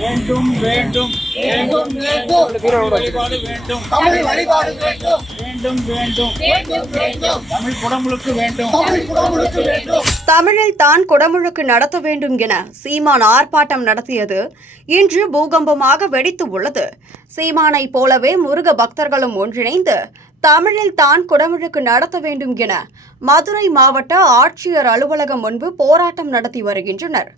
வேண்டும் வேண்டும் வேண்டும். வேண்டும் தமிழ் வழிபாடு வேண்டும். தமிழ் வழிபாடு வேண்டும் வேண்டும். வேண்டும் வேண்டும். வேண்டும் தமிழ் குடமுழுக்கு வேண்டும். தமிழ் குடமுழுக்கு வேண்டும். தமிழில் தான் குடமுழுக்கு நடத்த வேண்டும் என சீமான் ஆர்ப்பாட்டம் நடத்தியது. இன்று பூகம்பமாக வெடித்து உள்ளது. சீமானை போலவே முருக பக்தர்களும் ஒன்றிணைந்து தமிழில் தான் குடமுழுக்கு நடத்த வேண்டும் என மதுரை மாவட்ட ஆட்சியர் அலுவலகம் முன்பு போராட்டம் நடத்தி வருகின்றனர்.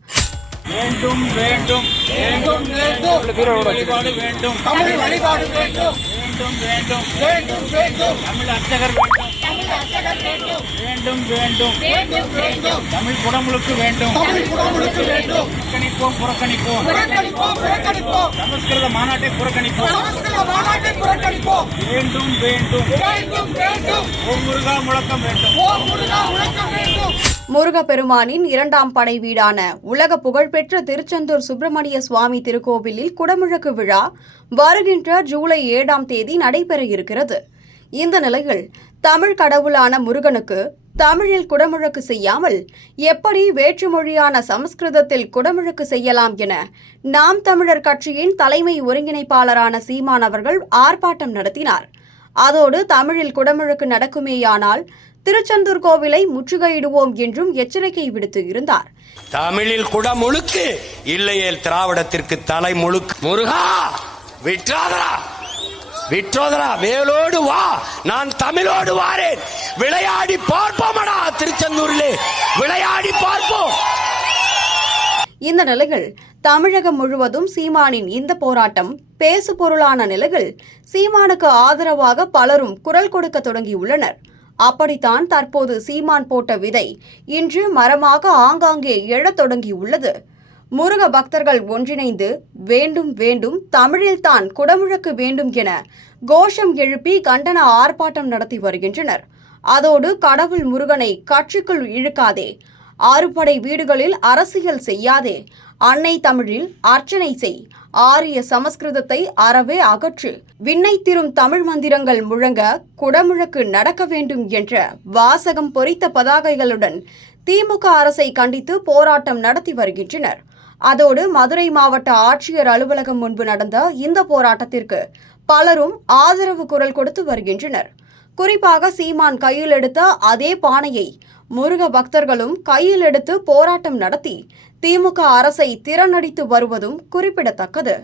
வேண்டும் வேண்டும் வேண்டும் வேண்டும். தமிழ் வழிபாடு வேண்டும். தமிழ் வழிபாடு வேண்டும். வேண்டும் வேண்டும். வேண்டும் வேண்டும். தமிழ் அர்ச்சகர் வேண்டும். தமிழ் அர்ச்சகர் வேண்டும். வேண்டும் வேண்டும். வேண்டும் வேண்டும். தமிழ் குடமுழுக்கு வேண்டும். தமிழ் குடமுழுக்கு வேண்டும். புறக்கணிப்போம் புறக்கணிப்போம். புறக்கணிப்போம் புறக்கணிப்போம். சமஸ்கிருத மாநாட்டை புறக்கணிப்போம். சமஸ்கிருத மாநாட்டை புறக்கணிப்போம். வேண்டும் வேண்டும். வேண்டும் வேண்டும். ஓம் முருகா முழக்கம் வேண்டும். ஓம் முருகா உழைக்க வேண்டும். முருகப்பெருமானின் இரண்டாம் படை வீடான உலக புகழ்பெற்ற திருச்செந்தூர் சுப்பிரமணிய சுவாமி திருக்கோவிலில் குடமுழக்கு விழா வருகின்ற ஜூலை ஏழாம் தேதி நடைபெற இருக்கிறது. இந்த நிலையில் தமிழ் கடவுளான முருகனுக்கு தமிழில் குடமுழக்கு செய்யாமல் எப்படி வேற்றுமொழியான சமஸ்கிருதத்தில் குடமுழக்கு செய்யலாம் என நாம் தமிழர் கட்சியின் தலைமை ஒருங்கிணைப்பாளரான சீமான் அவர்கள் ஆர்ப்பாட்டம் நடத்தினார். அதோடு தமிழில் குடமுழுக்கு நடக்குமேயானால் திருச்செந்தூர் கோவிலை முற்றுகையிடுவோம் என்றும் எச்சரிக்கை விடுத்து இருந்தார். தமிழில் குட முழுக்கு இல்லையேல் திராவிடத்திற்கு தலை முழுக்கு. முருகா விற்றாதரா விற்றோதரா வேலோடு வா நான் தமிழோடு வாரேன். விளையாடி பார்ப்போமடா திருச்செந்தூரிலே விளையாடி பார்ப்போம். இந்த நிலையில் தமிழகம் முழுவதும் சீமானின் இந்த போராட்டம் பேசு பொருளான நிலையில் சீமானுக்கு ஆதரவாக பலரும் குரல் கொடுக்க தொடங்கியுள்ளனர். அப்படித்தான் தற்போது சீமான் போட்ட விதை இன்று மரமாக ஆங்காங்கே எழத் தொடங்கியுள்ளது. முருக பக்தர்கள் ஒன்றிணைந்து வேண்டும் வேண்டும் தமிழில்தான் குடமுழக்கு வேண்டும் என கோஷம் எழுப்பி கண்டன ஆர்ப்பாட்டம் நடத்தி வருகின்றனர். அதோடு கடவுள் முருகனை கட்சிக்குள் இழுக்காதே ஆறுபடை வீடுகளில் அரசியல் செய்யாதே. அன்னை தமிழில் அர்ச்சனை செய். ஆரிய சமஸ்கிருதத்தை அறவே அகற்று. விண்ணை திரும் தமிழ் மந்திரங்கள் முழங்க குடமுழக்கு நடக்க வேண்டும் என்ற வாசகம் பொறித்த பதாகைகளுடன் திமுக அரசை கண்டித்து போராட்டம் நடத்தி வருகின்றனர். அதோடு மதுரை மாவட்ட ஆட்சியர் அலுவலகம் முன்பு நடந்த இந்த போராட்டத்திற்கு பலரும் ஆதரவு குரல் கொடுத்து வருகின்றனர். குறிப்பாக சீமான் கையில் எடுத்த அதே பானையை முருக பக்தர்களும் கையில் எடுத்து போராட்டம் நடத்தி திமுக அரசை திறனடித்து வருவதும் குறிப்பிடத்தக்கது.